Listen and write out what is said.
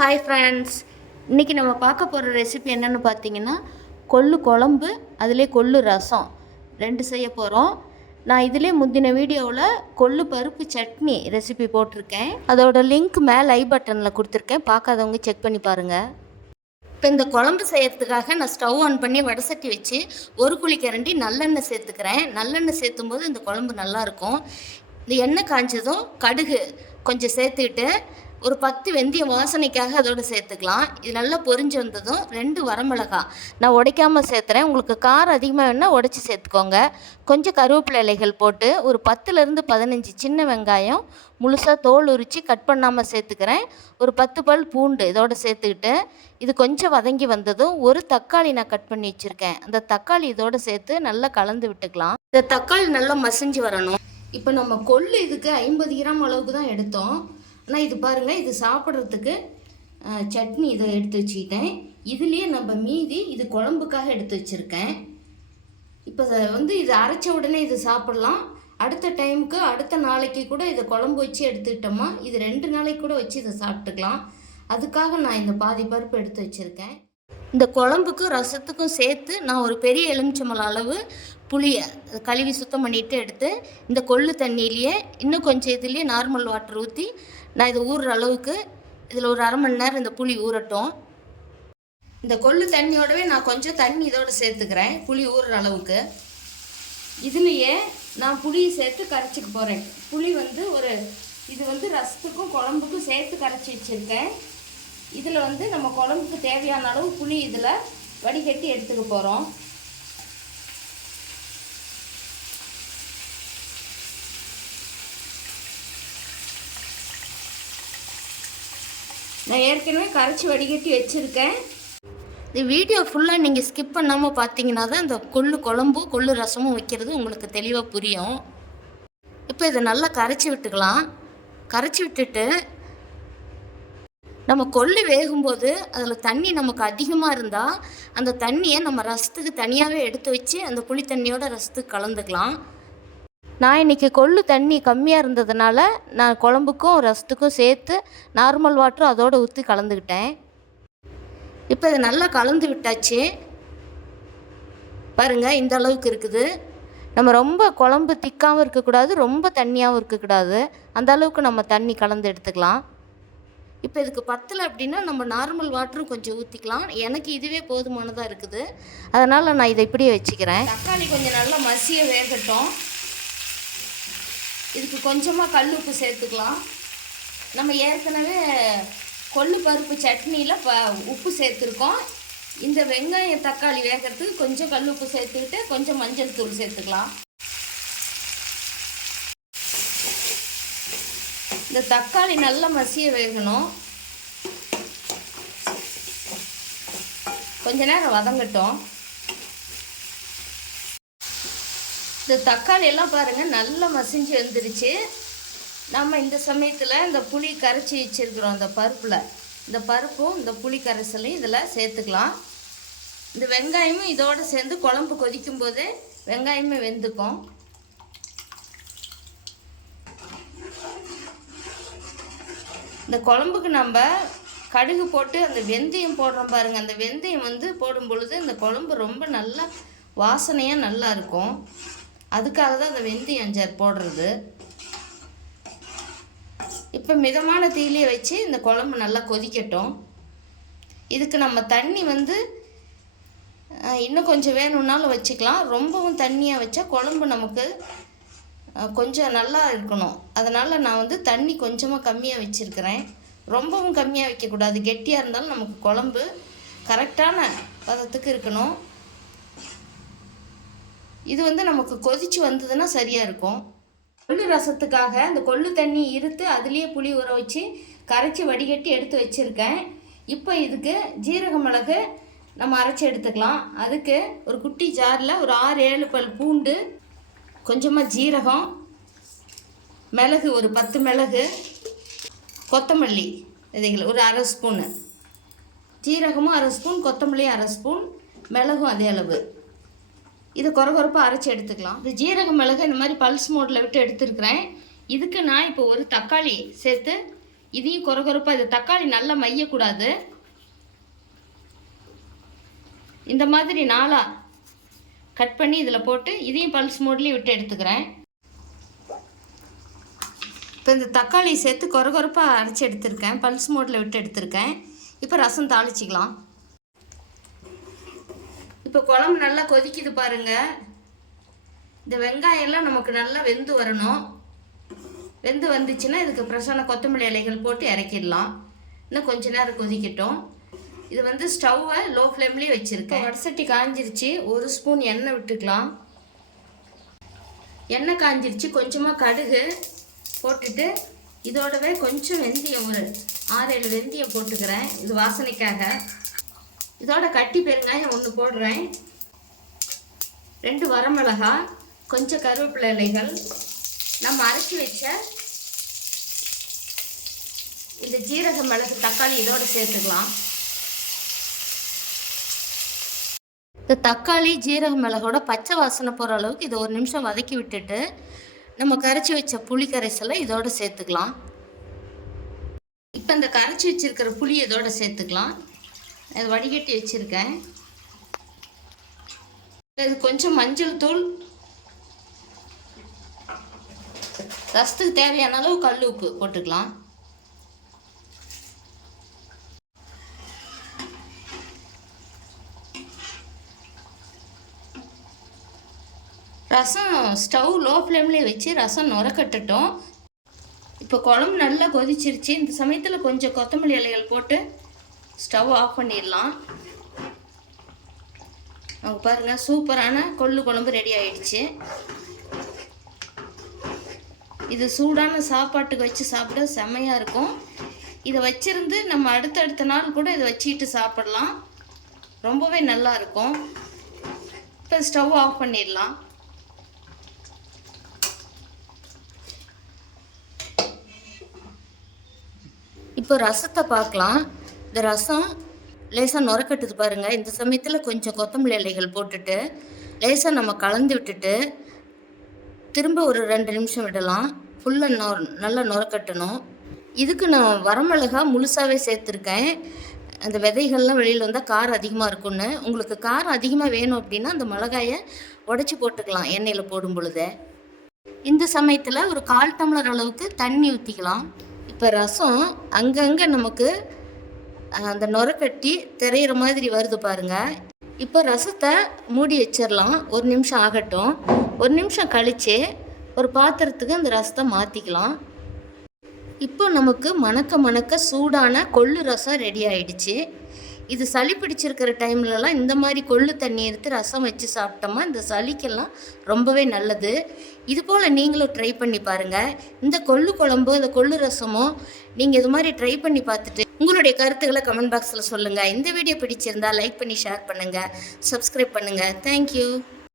Hi friends, இன்றைக்கி நம்ம பார்க்க போகிற ரெசிபி என்னென்னு பார்த்தீங்கன்னா கொள்ளு குழம்பு, அதிலே கொள்ளு ரசம் ரெண்டு செய்ய போகிறோம். நான் இதிலே முந்தின வீடியோவில் கொள்ளு பருப்பு சட்னி ரெசிபி போட்டிருக்கேன். அதோட லிங்க் மேலே ஐ பட்டனில் கொடுத்துருக்கேன், பார்க்காதவங்க செக் பண்ணி பாருங்கள். இப்போ இந்த குழம்பு செய்கிறதுக்காக நான் ஸ்டவ் ஆன் பண்ணி வடை சட்டி வச்சு ஒரு குழிக்கரண்டி நல்லெண்ணெய் சேர்த்துக்கிறேன். நல்லெண்ணெய் சேர்த்தும் போது இந்த குழம்பு நல்லாயிருக்கும். இந்த எண்ணெய் காய்ச்சதும் கடுகு கொஞ்சம் சேர்த்துக்கிட்டு ஒரு 10 வெந்தயம் வாசனைக்காக அதோடு சேர்த்துக்கலாம். இது நல்லா பொரிஞ்சு வந்ததும் 2 வரமிளகாய் நான் உடைக்காமல் சேர்த்துறேன். உங்களுக்கு காரம் அதிகமாக வேணால் உடைச்சி சேர்த்துக்கோங்க. கொஞ்சம் கருவேப்பிலை இலைகள் போட்டு ஒரு 10லேருந்து 15 சின்ன வெங்காயம் முழுசாக தோல் உரித்து கட் பண்ணாமல் சேர்த்துக்கிறேன். ஒரு 10 பல் பூண்டு இதோடு சேர்த்துக்கிட்டு இது கொஞ்சம் வதங்கி வந்ததும் ஒரு தக்காளி நான் கட் பண்ணி வச்சுருக்கேன். அந்த தக்காளி இதோடு சேர்த்து நல்லா கலந்து விட்டுக்கலாம். இந்த தக்காளி நல்லா மசிஞ்சு வரணும். இப்போ நம்ம கொள்ளு இதுக்கு 50 கிராம் அளவுக்கு தான் எடுத்தோம். ஆனால் இது பாருங்கள், இது சாப்பிட்றதுக்கு சட்னி இதை எடுத்து வச்சுக்கிட்டேன். இதுலேயே நம்ம மீதி இது குழம்புக்காக எடுத்து வச்சுருக்கேன். இப்போ இது அரைச்ச உடனே இது சாப்பிட்லாம். அடுத்த டைமுக்கு அடுத்த நாளைக்கு கூட இதை குழம்பு வச்சு எடுத்துக்கிட்டோமா இது 2 நாளைக்கு கூட வச்சு இதை சாப்பிட்டுக்கலாம். அதுக்காக நான் இந்த பாதி பருப்பு எடுத்து வச்சுருக்கேன். இந்த குழம்புக்கும் ரசத்துக்கும் சேர்த்து நான் ஒரு பெரிய எலுமிச்சம்பழம் அளவு புளியை கழுவி சுத்தம் பண்ணிவிட்டு எடுத்து இந்த கொள்ளு தண்ணியிலேயே இன்னும் கொஞ்சம் இதுலேயே நார்மல் வாட்டர் ஊற்றி நான் இதை ஊறுற அளவுக்கு இதில் ஒரு அரை மணி நேரம் இந்த புளி ஊறட்டும். இந்த கொள்ளு தண்ணியோடவே நான் கொஞ்சம் தண்ணி இதோடு சேர்த்துக்கிறேன் புளி ஊறுற அளவுக்கு. இதுலேயே நான் புளியை சேர்த்து கரைச்சிக்க போகிறேன். புளி இது ரசத்துக்கும் குழம்புக்கும் சேர்த்து கரைச்சி வச்சுருக்கேன். இதில் நம்ம குழம்புக்கு தேவையான அளவு புளி இதில் வடிகட்டி எடுத்துக்க போகிறோம். நான் ஏற்கனவே கரைச்சி வடிகட்டி வச்சுருக்கேன். இந்த வீடியோ ஃபுல்லாக நீங்கள் ஸ்கிப் பண்ணாமல் பார்த்தீங்கன்னா தான் இந்த கொள்ளு குழம்பும் கொள்ளு ரசமும் வைக்கிறது உங்களுக்கு தெளிவாக புரியும். இப்போ இதை நல்லா கரைச்சி விட்டுக்கலாம். கரைச்சி விட்டுட்டு நம்ம கொள்ளு வேகும்போது அதில் தண்ணி நமக்கு அதிகமாக இருந்தால் அந்த தண்ணியை நம்ம ரசத்துக்கு தனியாகவே எடுத்து வச்சு அந்த புளி தண்ணியோட ரசத்துக்கு கலந்துக்கலாம். நான் இன்றைக்கி கொள்ளு தண்ணி கம்மியாக இருந்ததுனால நான் குழம்புக்கும் ரசத்துக்கும் சேர்த்து நார்மல் வாட்டரும் அதோடு ஊற்றி கலந்துக்கிட்டேன். இப்போ இதை நல்லா கலந்து விட்டாச்சு. பாருங்கள், இந்த அளவுக்கு இருக்குது. நம்ம ரொம்ப குழம்பு திக்காகவும் இருக்கக்கூடாது, ரொம்ப தண்ணியாகவும் இருக்கக்கூடாது. அந்த அளவுக்கு நம்ம தண்ணி கலந்து எடுத்துக்கலாம். இப்போ இதுக்கு பத்தலை அப்படின்னா நம்ம நார்மல் வாட்டரும் கொஞ்சம் ஊற்றிக்கலாம். எனக்கு இதுவே போதுமானதாக இருக்குது, அதனால் நான் இதை இப்படியே வச்சுக்கிறேன். தக்காளி கொஞ்சம் நல்லா மசிய வேகட்டும். இதுக்கு கொஞ்சமாக கல் உப்பு சேர்த்துக்கலாம். நம்ம ஏற்கனவே கொள்ளு பருப்பு சட்னியில் உப்பு சேர்த்துருக்கோம். இந்த வெங்காயம் தக்காளி வேகிறதுக்கு கொஞ்சம் கல் உப்பு சேர்த்துக்கிட்டு கொஞ்சம் மஞ்சள் தூள் சேர்த்துக்கலாம். இந்த தக்காளி நல்லா மசிய வேகணும். கொஞ்ச நேரம் வதங்கட்டும். இந்த தக்காளி எல்லாம் பாருங்கள் நல்லா மசிஞ்சு வந்துருச்சு. நம்ம இந்த சமயத்தில் இந்த புளி கரைச்சி வச்சுருக்குறோம் அந்த பருப்பில், இந்த பருப்பும் இந்த புளி கரைசலையும் இதில் சேர்த்துக்கலாம். இந்த வெங்காயமும் இதோடு சேர்ந்து குழம்பு கொதிக்கும் போதே வெங்காயமே வெந்துக்கும். இந்த குழம்புக்கு நம்ம கடுகு போட்டு அந்த வெந்தயம் போடுறோம் பாருங்கள். அந்த வெந்தயம் போடும் பொழுது இந்த குழம்பு ரொம்ப நல்லா வாசனையாக நல்லா இருக்கும். அதுக்காக தான் அந்த வெந்தயம் போடுறது. இப்போ மிதமான தீயிலே வச்சு இந்த குழம்பு நல்லா கொதிக்கட்டும். இதுக்கு நம்ம தண்ணி இன்னும் கொஞ்சம் வேணும்னாலும் வச்சுக்கலாம். ரொம்பவும் தண்ணியாக வச்சா குழம்பு நமக்கு கொஞ்சம் நல்லா இருக்கணும். அதனால் நான் தண்ணி கொஞ்சமாக கம்மியாக வச்சுருக்கிறேன். ரொம்பவும் கம்மியாக வைக்கக்கூடாது. கெட்டியாக இருந்தாலும் நமக்கு குழம்பு கரெக்டான பதத்துக்கு இருக்கணும். இது நமக்கு கொதிச்சு வந்ததுன்னா சரியாக இருக்கும். கொள்ளு ரசத்துக்காக இந்த கொள்ளு தண்ணி இருத்து அதுலேயே புளி ஊற வச்சு கரைச்சி வடிகட்டி எடுத்து வச்சுருக்கேன். இப்போ இதுக்கு ஜீரக மிளகு நம்ம அரைச்சி எடுத்துக்கலாம். அதுக்கு ஒரு குட்டி ஜாரில் ஒரு 6-7 பல் பூண்டு, கொஞ்சமாக ஜீரகம், மிளகு ஒரு 10 மிளகு, கொத்தமல்லி விதைகள் ஒரு அரை ஸ்பூனு, ஜீரகமும் அரை ஸ்பூன், கொத்தமல்லியும் அரை ஸ்பூன், மிளகும் அதே அளவு. இதை கொரகொரப்பாக அரைச்சி எடுத்துக்கலாம். இந்த ஜீரக மிளகு இந்த மாதிரி பல்ஸ் மோடில் விட்டு எடுத்துருக்கிறேன். இதுக்கு நான் இப்போ ஒரு தக்காளி சேர்த்து இதையும் கொரகொரப்பாக, இது தக்காளி நல்லா மையக்கூடாது. இந்த மாதிரி 4ஆக கட் பண்ணி இதில் போட்டு இதையும் பல்ஸ் மோட்லேயே விட்டு எடுத்துக்கிறேன். இப்போ இந்த தக்காளி சேர்த்து கொரகொரப்பாக அரைச்சி எடுத்துருக்கேன், பல்ஸ் மோட்டில் விட்டு எடுத்துருக்கேன். இப்போ ரசம் தாளிச்சிக்கலாம். இப்போ குழம்பு நல்லா கொதிக்குது பாருங்கள். இந்த வெங்காயம்லாம் நமக்கு நல்லா வெந்து வரணும். வெந்து வந்துச்சுன்னா இதுக்கு ஃப்ரெஷ்ஷான கொத்தமல்லி இலைகள் போட்டு இறக்கிடலாம். இன்னும் கொஞ்ச நேரம் கொதிக்கட்டும். இது வந்து ஸ்டவ்வை லோ ஃப்ளேம்லேயே வச்சுருக்கேன். வடசட்டி காஞ்சிருச்சு. 1 ஸ்பூன் எண்ணெய் விட்டுக்கலாம். எண்ணெய் காஞ்சிருச்சு. கொஞ்சமாக கடுகு போட்டுட்டு இதோடவே கொஞ்சம் வெந்தயம், ஒரு 6-7 வெந்தயம் போட்டுக்கிறேன், இது வாசனைக்காக. இதோட கட்டி பெருங்காயம் 1 போடுறேன், 2 வரமிளகாய், கொஞ்சம் கருவேப்பிலை இலைகள், நம்ம அரைச்சி வச்ச இந்த ஜீரக மிளகு தக்காளி இதோடு சேர்த்துக்கலாம். இந்த தக்காளி ஜீரக மிளகோட பச்சை வாசனை போகிற அளவுக்கு இதை 1 நிமிஷம் வதக்கி விட்டுட்டு நம்ம கரைச்சி வச்ச புளி கரைசலை இதோடு சேர்த்துக்கலாம். இப்போ இந்த கரைச்சி வச்சிருக்கிற புளி இதோடு சேர்த்துக்கலாம். அது வடிகட்டி வச்சுருக்கேன். இது கொஞ்சம் மஞ்சள் தூள், ரசத்துக்கு தேவையான அளவு கல் உப்பு போட்டுக்கலாம். ரசம் ஸ்டவ் லோ ஃப்ளேம்லேயே வச்சு ரசம் நுரக்கட்டட்டும். இப்போ குழம்பு நல்லா கொதிச்சிருச்சு. இந்த சமயத்தில் கொஞ்சம் கொத்தமல்லி இலைகள் போட்டு ஸ்டவ் ஆஃப் பண்ணிடலாம். அவங்க பாருங்கள், சூப்பரான கொள்ளு குழம்பு ரெடி ஆயிடுச்சு. இது சூடான சாப்பாட்டுக்கு வச்சு சாப்பிட செம்மையாக இருக்கும். இதை வச்சுருந்து நம்ம அடுத்தடுத்த நாள் கூட இதை வச்சுக்கிட்டு சாப்பிடலாம், ரொம்பவே நல்லா இருக்கும். இப்போ ஸ்டவ் ஆஃப் பண்ணிடலாம். இப்போ ரசத்தை பார்க்கலாம். இந்த ரசம் லேசாக நுரக்கட்டுது பாருங்கள். இந்த சமயத்தில் கொஞ்சம் கொத்தமல்லி இலைகள் போட்டுட்டு லேசாக நம்ம கலந்து விட்டுட்டு திரும்ப ஒரு 2 நிமிஷம் விடலாம். ஃபுல்லாக நல்லா நுரக்கட்டணும். இதுக்கு நான் வரமிளகா முழுசாகவே சேர்த்துருக்கேன். அந்த விதைகள்லாம் வெளியில் வந்தால் காரம் அதிகமாக இருக்குன்னு. உங்களுக்கு காரம் அதிகமாக வேணும் அப்படின்னா அந்த மிளகாயை உடச்சி போட்டுக்கலாம் எண்ணெயில் போடும் பொழுது. இந்த சமயத்தில் ஒரு 1/4 டம்ளர் அளவுக்கு தண்ணி ஊற்றிக்கலாம். இப்போ ரசம் அங்கங்கே நமக்கு அந்த நுரக்கட்டி தெரிகிற மாதிரி வருது பாருங்கள். இப்போ ரசத்தை மூடி வச்சிடலாம். 1 நிமிஷம் ஆகட்டும். 1 நிமிஷம் கழித்து ஒரு பாத்திரத்துக்கு அந்த ரசத்தை மாற்றிக்கலாம். இப்போ நமக்கு மணக்க சூடான கொள்ளு ரசம் ரெடி ஆயிடுச்சு. இது சளி பிடிச்சிருக்கிற டைம்லலாம் இந்த மாதிரி கொள்ளு தண்ணி எடுத்து ரசம் வச்சு சாப்பிட்டோமா இந்த சளிக்கெல்லாம் ரொம்பவே நல்லது. இது போல் நீங்களும் ட்ரை பண்ணி பாருங்கள். இந்த கொள்ளு குழம்பு, இந்த கொள்ளு ரசமோ நீங்கள் இது மாதிரி ட்ரை பண்ணி பார்த்துட்டு உங்களுடைய கருத்துக்களை கமெண்ட் பாக்ஸில் சொல்லுங்கள். இந்த வீடியோ பிடிச்சிருந்தால் லைக் பண்ணி ஷேர் பண்ணுங்கள், சப்ஸ்கிரைப் பண்ணுங்கள். தேங்க்யூ.